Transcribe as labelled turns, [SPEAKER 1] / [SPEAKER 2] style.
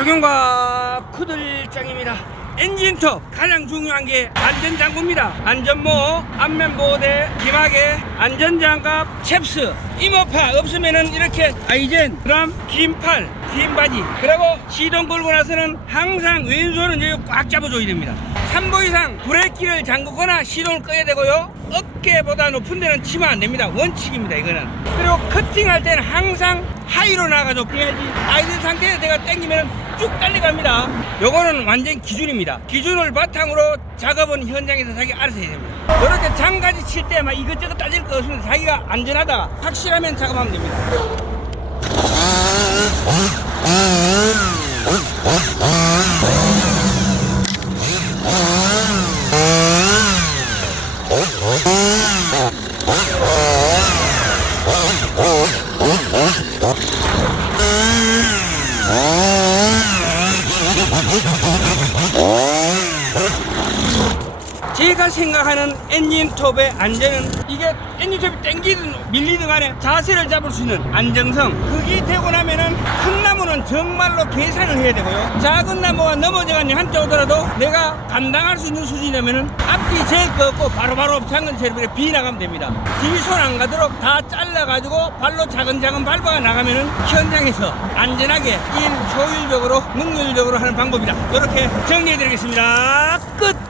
[SPEAKER 1] 조경과 쿠들장입니다. 엔진톱 가장 중요한 게 안전장구입니다. 안전모, 안면보호대, 기막에 안전장갑, 챕스, 이모파 없으면은 이렇게 아이젠, 그럼 긴팔, 긴 바지. 그리고 시동 걸고 나서는 항상 왼손은 여기 꽉 잡아줘야 됩니다. 3보 이상 브레이크를 잠그거나 시동을 꺼야 되고요. 어깨보다 높은 데는 치면 안 됩니다. 원칙입니다, 이거는. 그리고 커팅할 때는 항상 하이로 나가서 그래야지 아이들 상태에서 내가 당기면 쭉 달려갑니다. 요거는 완전 기준입니다. 기준을 바탕으로 작업은 현장에서 자기 알아서 해야 됩니다. 이렇게 장가지 칠 때 막 이것저것 따질 거 없으면 자기가 안전하다 확실하면 작업하면 됩니다. Ah! 제가 생각하는 엔진톱의 안전은 이게 엔진톱이 땡기든 밀리든 간에 자세를 잡을 수 있는 안정성. 그게 되고 나면은 큰 나무는 정말로 계산을 해야 되고요. 작은 나무가 넘어져가니 한쪽 오더라도 내가 감당할 수 있는 수준이라면은 앞뒤 제일 꺾고 바로바로 장근 체력에 비 나가면 됩니다. 뒤손 안 가도록 다 잘라가지고 발로 차근차근 밟아 나가면은 현장에서 안전하게 일 효율적으로 능률적으로 하는 방법이다. 이렇게 정리해 드리겠습니다. 끝